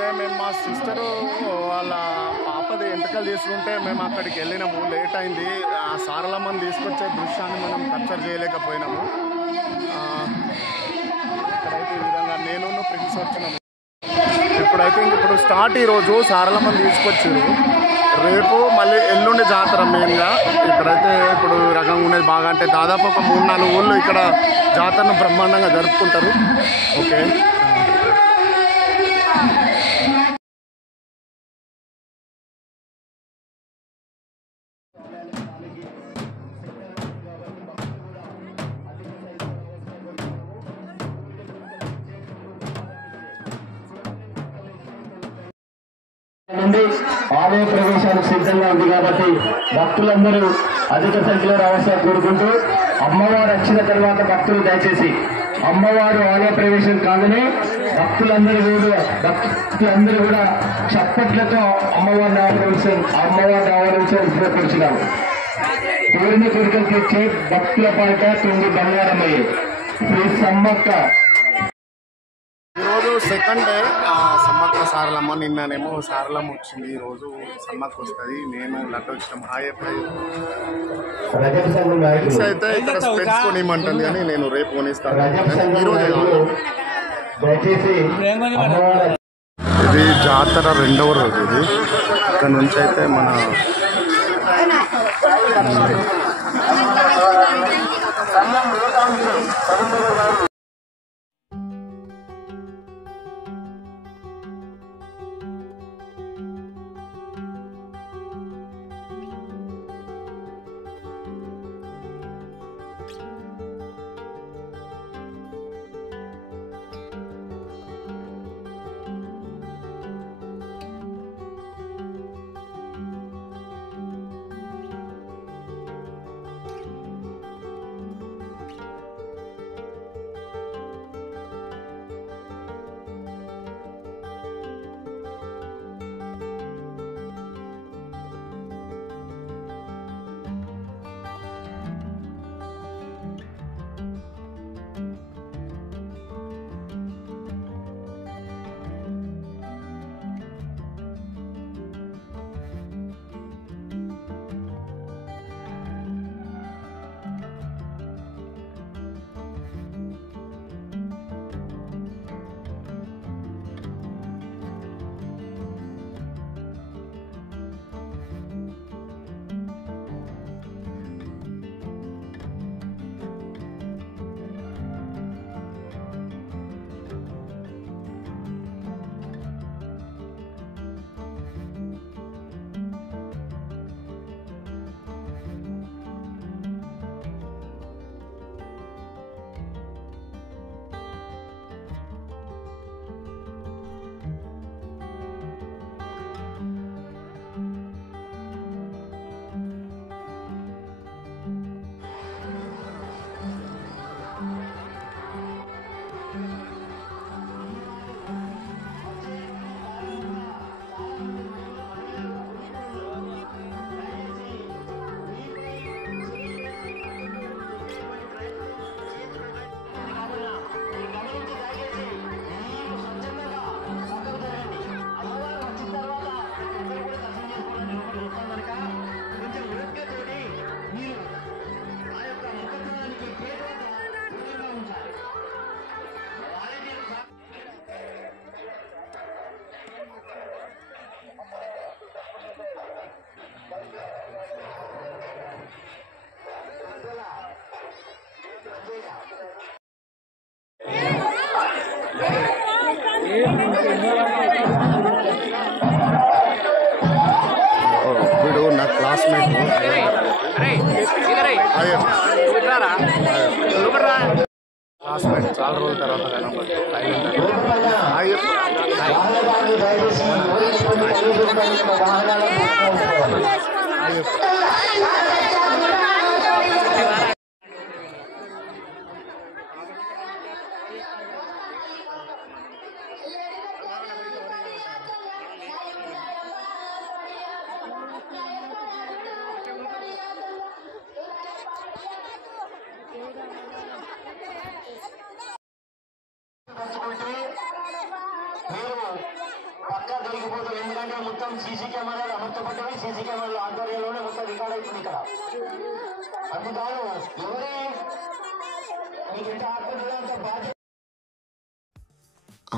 అయితే మేము మా సిస్టరు వాళ్ళ పాపది ఎంపికలు తీసుకుంటే మేము అక్కడికి వెళ్ళినాము. లేట్ అయింది. ఆ సారలమ్మని తీసుకొచ్చే దృశ్యాన్ని మనం క్యాప్చర్ చేయలేకపోయినాము. ఇక్కడైతే ఈ విధంగా నేను ప్రిన్స్ వచ్చినాము. ఇప్పుడు స్టార్ట్. ఈరోజు సారలమ్మని తీసుకొచ్చారు. రేపు మళ్ళీ ఎల్లుండి జాతర మెయిన్గా. ఇక్కడైతే ఇప్పుడు రకంగా ఉండేది బాగా, అంటే దాదాపు ఒక 3-4 ఊళ్ళు ఇక్కడ జాతరను బ్రహ్మాండంగా జరుపుకుంటారు. ఓకే, ఆలయ ప్రవేశానికి సిద్ధంగా ఉంది కాబట్టి భక్తులందరూ అధిక సంఖ్యలో రావాల్సిన కోరుకుంటూ, అమ్మవారు వచ్చిన తర్వాత భక్తులు దయచేసి అమ్మవారు ఆలయ ప్రవేశం కాగానే భక్తులందరూ కూడా చప్పట్లతో అమ్మవారిని ఆహ్వానించారు. కోరిన కోరికలు తెచ్చే భక్తుల పాట తొంగి బంగారమయ్యే శ్రీ సమ్మక్క. ఈరోజు సెకండ్ డే సమ్మక్క సారలమ్మ. నిన్ననేమో సారలమ్మ వచ్చింది, ఈరోజు సమ్మక్క వస్తుంది. నేను లడ్డు వచ్చినాం. అయితే ఇక్కడ స్పెట్స్ కొనిమంటుంది కానీ నేను రేపు కొనిస్తాను. ఈరోజు ఇది జాతర 2వ రోజు. ఇది ఇక్కడ నుంచి అయితే మన వీడు నా క్లాస్మేట్. క్లాస్మేట్ చాలా రోజుల తర్వాత మొత్తం సీసీ కెమెరాలు అమర్చబడ్డవి. సీసీ కెమెరాల ఆధ్వర్యంలోనే మొత్తం రికార్డ్ అవుతుంది ఇక్కడ. అందుకని ఎవరే మీకు ఎంత ఆత్మీయులు అంత బాధ్యత.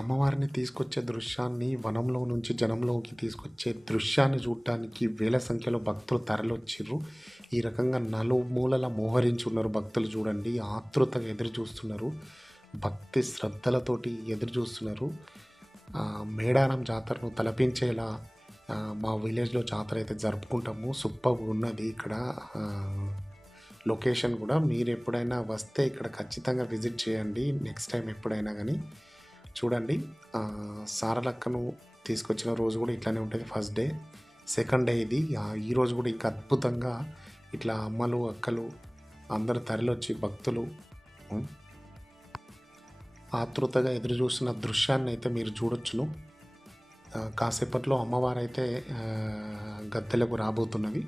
అమ్మవారిని తీసుకొచ్చే దృశ్యాన్ని, వనంలో నుంచి జనంలోకి తీసుకొచ్చే దృశ్యాన్ని చూడటానికి వేల సంఖ్యలో భక్తులు తరలొచ్చిర్రు. ఈ రకంగా నలుమూలల మోహరించి ఉన్నారు భక్తులు. చూడండి, ఆతృతగా ఎదురు చూస్తున్నారు, భక్తి శ్రద్ధలతోటి ఎదురు చూస్తున్నారు. మేడారం జాతరను తలపించేలా మా విలేజ్లో జాతర అయితే జరుపుకుంటాము. సూపర్గా ఉన్నది ఇక్కడ లొకేషన్ కూడా. మీరు ఎప్పుడైనా వస్తే ఇక్కడ ఖచ్చితంగా విజిట్ చేయండి నెక్స్ట్ టైం ఎప్పుడైనా కానీ. చూడండి, సారలక్కను తీసుకొచ్చిన రోజు కూడా ఇట్లానే ఉంటుంది. ఫస్ట్ డే, సెకండ్ డే ఇది. ఈరోజు కూడా ఇంకా అద్భుతంగా ఇట్లా అమ్మలు అక్కలు అందరూ తరలొచ్చి భక్తులు ఆతృతగా ఎదురు చూస్తున్న దృశ్యాన్ని అయితే మీరు చూడొచ్చును. కాసేపట్లో అమ్మవారు అయితే గద్దెలకు రాబోతున్నది.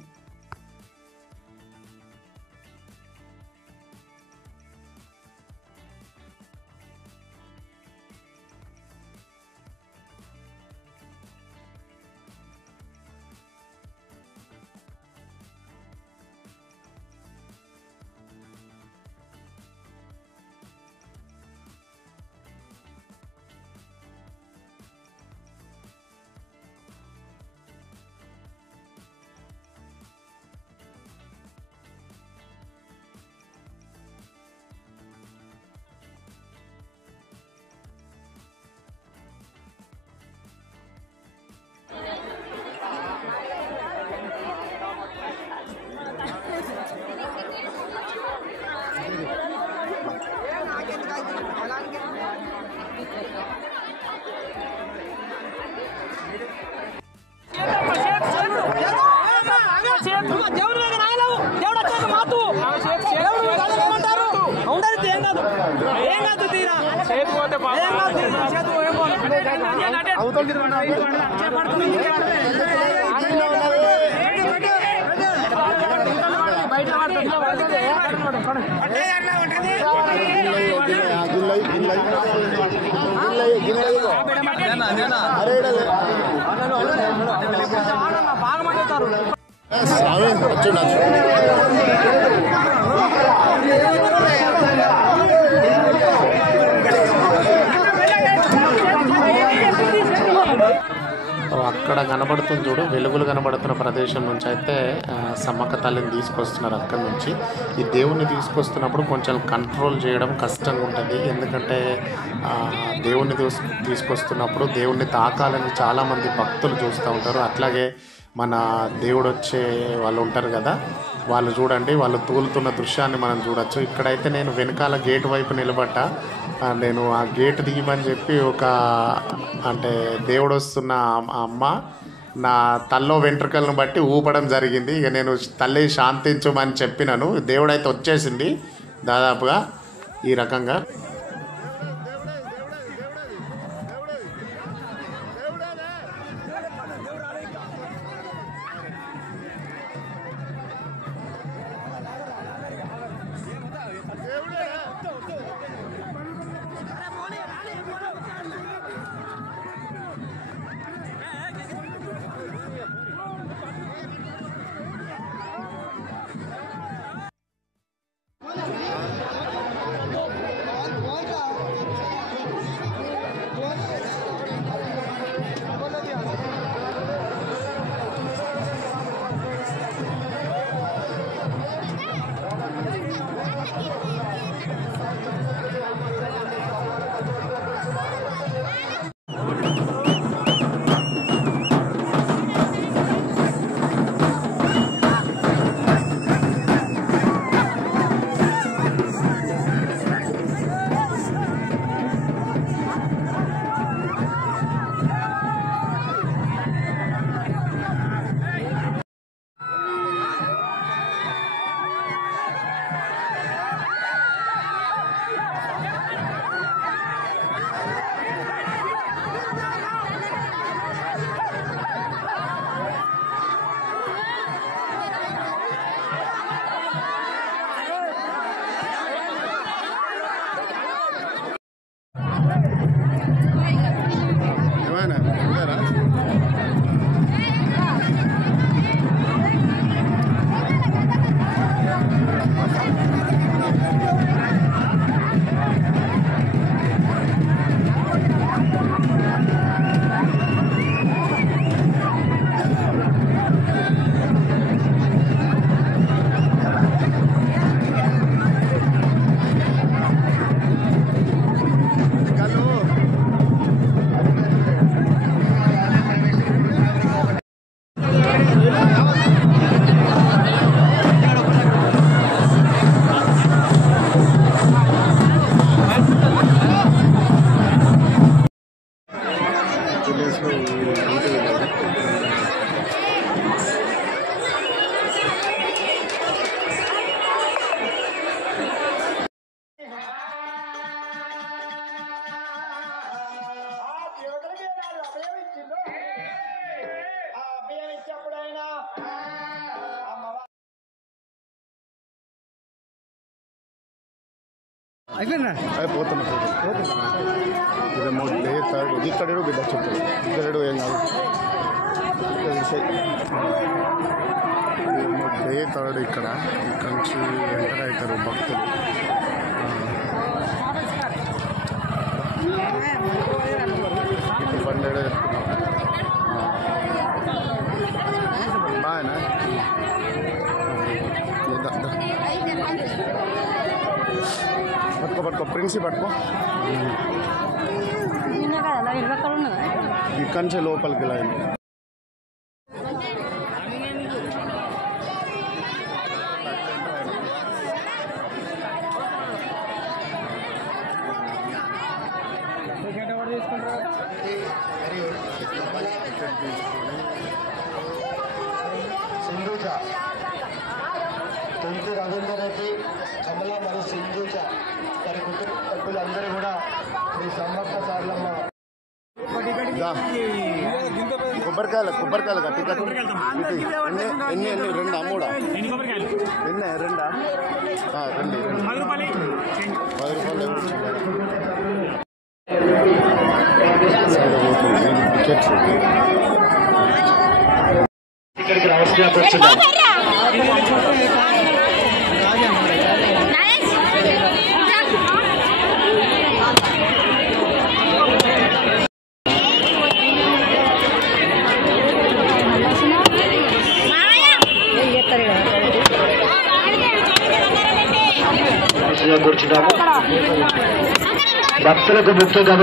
అక్కడ కనబడుతుంది చూడు, వెలుగులు కనబడుతున్న ప్రదేశం నుంచి అయితే సమ్మక్క తల్లిని తీసుకొస్తున్నారు. అక్కడి నుంచి ఈ దేవుణ్ణి తీసుకొస్తున్నప్పుడు కొంచెం కంట్రోల్ చేయడం కష్టంగా ఉంటుంది. ఎందుకంటే దేవుణ్ణి తీసుకొస్తున్నప్పుడు దేవుణ్ణి తాకాలని చాలామంది భక్తులు చూస్తూ ఉంటారు. అట్లాగే మన దేవుడు వచ్చే వాళ్ళు ఉంటారు కదా, వాళ్ళు చూడండి, వాళ్ళు తూలుతున్న దృశ్యాన్ని మనం చూడొచ్చు. ఇక్కడైతే నేను వెనకాల గేటు వైపు నిలబడ్డా. నేను ఆ గేట్ దిగమని చెప్పి అంటే దేవుడు వస్తున్న అమ్మ నా తల్లో వెంట్రుకలను బట్టి ఊపడం జరిగింది. ఇక నేను తల్లి శాంతించమని చెప్పినాను. దేవుడైతే వచ్చేసింది దాదాపుగా ఈ రకంగా. పోతున్నా ఇదేమో డే థర్డ్ ఇక్కడేడు బిడ్డ చెప్పాడు ఇక్కడేడు ఏం కాదు ఇదేమో డే థర్డ్ ఇక్కడ నుంచి ఎంటర్ అవుతారు భక్తులు బండేడే బాగా పట్టుకో ప్రిన్సి పట్టుకో ఇక్కడి నుంచి లోపలికి లైన్ సింధూజ తొంతి రవీందర్ రెడ్డి కమల మరియు సింధూజ వారి కుటుంబ సభ్యులందరూ కూడా శ్రీ సమ్మక్క సారలమ్మ కొబ్బరికాయలు టికెట్ ఎన్ని రెండా మూడా ఎన్ని రెండా 10 రూపాయలు టికెట్స్ ఇక్కడికి రావాల్సిన కూర్చున్నాం కూర్చున్నాము భక్తులకు ముఖ్యంగా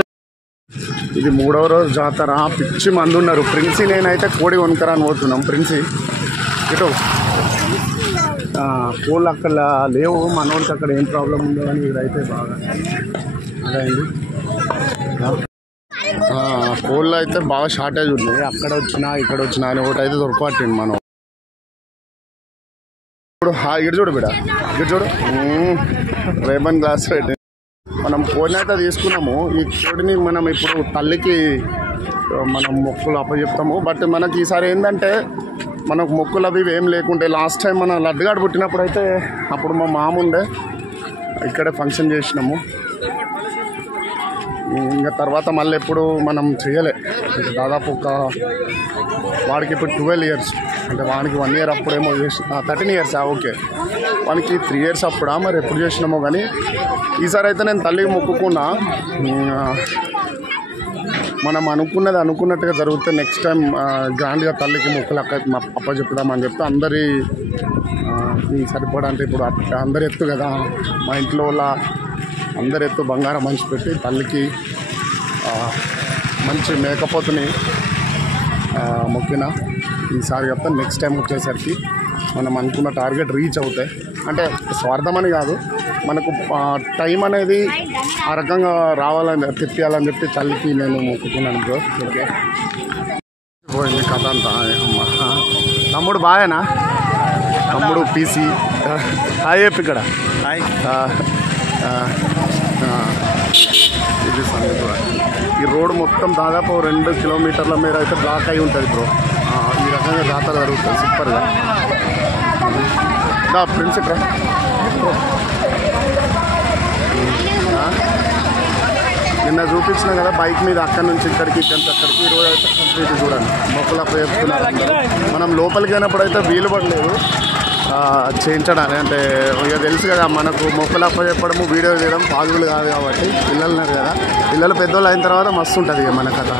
ఇది 3వ రోజు జాతర పిచ్చి మంది ఉన్నారు ప్రిన్సి నేనైతే కోడి కొనుక్కరాని పోతున్నాం ప్రిన్సి ఇటు కోళ్ళు అక్కడ లేవు మనోళ్ళకి అక్కడ ఏం ప్రాబ్లం ఉందో అని ఇదైతే బాగా అదైంది కోళ్ళు అయితే బాగా షార్టేజ్ ఉన్నాయి అక్కడ వచ్చినా ఇక్కడ వచ్చినా అని ఒకటి అయితే దొరకట్టింది మనం ఇప్పుడు ఇటు చూడు బిడ ఇటు చూడు రేబన్ గ్లాస్ పెట్టి మనం కోడిని అయితే తీసుకున్నాము ఈ కోడిని మనం ఇప్పుడు తల్లికి మనం మొక్కులు అప్పచెప్తాము బట్ మనకి ఈసారి ఏంటంటే మనకు మొక్కులు అవి ఏం లేకుంటే లాస్ట్ టైం మన లడ్డుగాడు పుట్టినప్పుడు అయితే అప్పుడు మా మామ ఉండే ఇక్కడే ఫంక్షన్ చేసినాము ఇంకా తర్వాత మళ్ళీ ఎప్పుడు మనం చేయలే దాదాపు వాడికి ఇప్పుడు 12 years అంటే వానికి 1 year అప్పుడేమో చేసి 13 years ఓకే వానికి 3 years అప్పుడా మరి ఎప్పుడు చేసినామో కానీ ఈసారి అయితే నేను తల్లికి మొక్కుకున్నా మనం అనుకున్నట్టుగా జరిగితే నెక్స్ట్ టైం గ్రాండ్గా తల్లికి మొక్కులు అప్పచెప్పుదామని చెప్తే అందరి సరిపడా అంటే ఇప్పుడు అందరి ఎత్తు కదా మా ఇంట్లో అందరి ఎత్తు బంగారం మంచి పెట్టి తల్లికి మంచి మేకపోతుని మొక్కిన ఈసారి చెప్తా నెక్స్ట్ టైం వచ్చేసరికి మనం అనుకున్న టార్గెట్ రీచ్ అవుతాయి అంటే స్వార్థమని కాదు మనకు టైం అనేది ఆ రకంగా రావాలని తెప్పియాలని చెప్పి తల్లికి నేను మొక్కుకున్నాను బ్రో ఓకే పోయింది కథ అంతా తమ్ముడు బాగానా తమ్ముడు పీసీ హాయ్ చెప్పి ఇక్కడ హాయ్ ఇది సంగతి ఈ రోడ్ మొత్తం దాదాపు 2 kilometers మేర అయితే బ్లాక్ అయి ఉంటుంది బ్రో ఈ రకంగా జాతర జరుగుతుంది సూపర్గా ప్రిన్సిపల్ నిన్న చూపించిన కదా బైక్ మీద అక్కడి నుంచి ఇక్కడికి అక్కడికి ఈరోజు అయితే కంప్లీట్ చూడండి మొక్కలు అప్పచెప్తున్నారు మనం లోపలికి అయినప్పుడు అయితే వీలు పడలేదు చేయించడానికి అంటే ఇక తెలుసు కదా మనకు మొక్కలు అప్పచెప్పడము వీడియో చేయడం పాజిబుల్ కాదు కాబట్టి పిల్లలు ఉన్నారు కదా పిల్లలు పెద్దోళ్ళు అయిన తర్వాత మస్తు ఉంటుంది ఇక మన కథ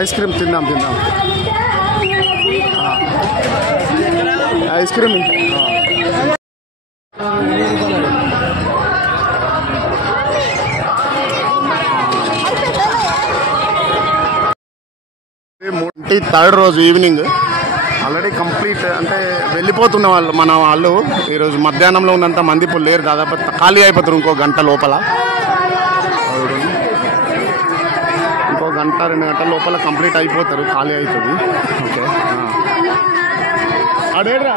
ఐస్ క్రీమ్ తిందాం ఐస్ క్రీమ్ థర్డ్ రోజు ఈవినింగ్ ఆల్రెడీ కంప్లీట్ అంటే వెళ్ళిపోతున్న వాళ్ళు ఈరోజు మధ్యాహ్నంలో ఉన్నంత మంది ఇప్పుడు లేరు దాదాపు ఖాళీ అయిపోతారు ఇంకో గంట లోపల ఇంకో గంట 2 గంటల లోపల కంప్లీట్ అయిపోతారు ఖాళీ అవుతుంది ఓకే అడేరా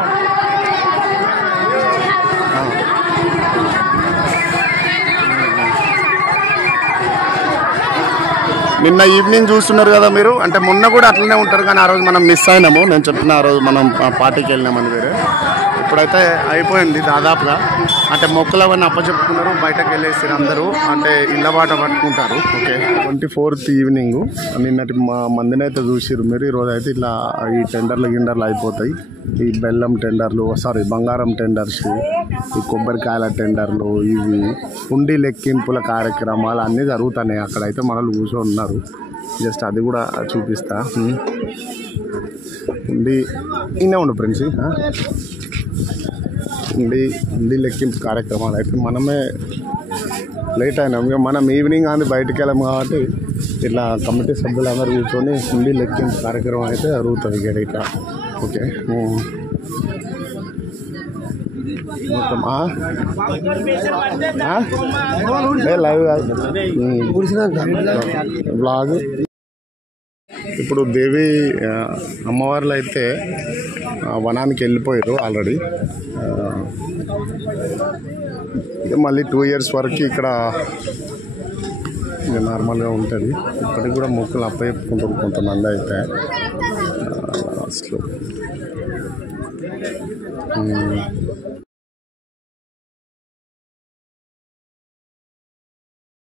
నిన్న ఈవినింగ్ చూస్తున్నారు కదా మీరు అంటే మొన్న కూడా అట్లనే ఉంటారు కానీ ఆ రోజు మనం మిస్ అయినాము నేను చెప్పిన ఆ రోజు మనం పార్టీకి వెళ్ళినామని వేరే ఇప్పుడైతే అయిపోయింది దాదాపుగా. అంటే మొక్కలు అవన్నీ అప్పచెప్పుకున్నారు, బయటకు వెళ్ళేసారు అందరూ. అంటే ఇళ్ళ బాట పట్టుకుంటారు. Okay, 24th evening. నిన్నటి మందినైతే చూసిరు మీరు. ఈరోజు అయితే ఇట్లా ఈ గిండర్లు అయిపోతాయి. ఈ బెల్లం టెండర్లు, బంగారం టెండర్స్, ఈ కొబ్బరికాయల టెండర్లు, ఇవి హుండీ లెక్కింపుల కార్యక్రమాలు అన్నీ జరుగుతున్నాయి. అక్కడైతే మనల్ని కూర్చొని ఉన్నారు. జస్ట్ అది కూడా చూపిస్తా. హుండీ ఇన్నే ఉండు ఫ్రెండ్స్. హుండీ లెక్కింపు కార్యక్రమాలు అయితే మనమే లేట్ అయినాం. ఇక మనం ఈవినింగ్ అది బయటికి వెళ్ళాము కాబట్టి ఇట్లా కమిటీ సభ్యులందరూ కూర్చొని హుండీ లెక్కింపు కార్యక్రమం అయితే జరుగుతుంది ఇక్కడ ఇట్లా. ఓకే, మొత్తం లైవ్ బ్లాగ్. ఇప్పుడు దేవి అమ్మవార్లు అయితే వనానికి వెళ్ళిపోయారు ఆల్రెడీ. మళ్ళీ 2 years వరకు ఇక్కడ నార్మల్గా ఉంటుంది. ఇప్పటికి కూడా మొక్కులు అప్పచెప్పుకుంటారు కొంతమంది అయితే అసలు.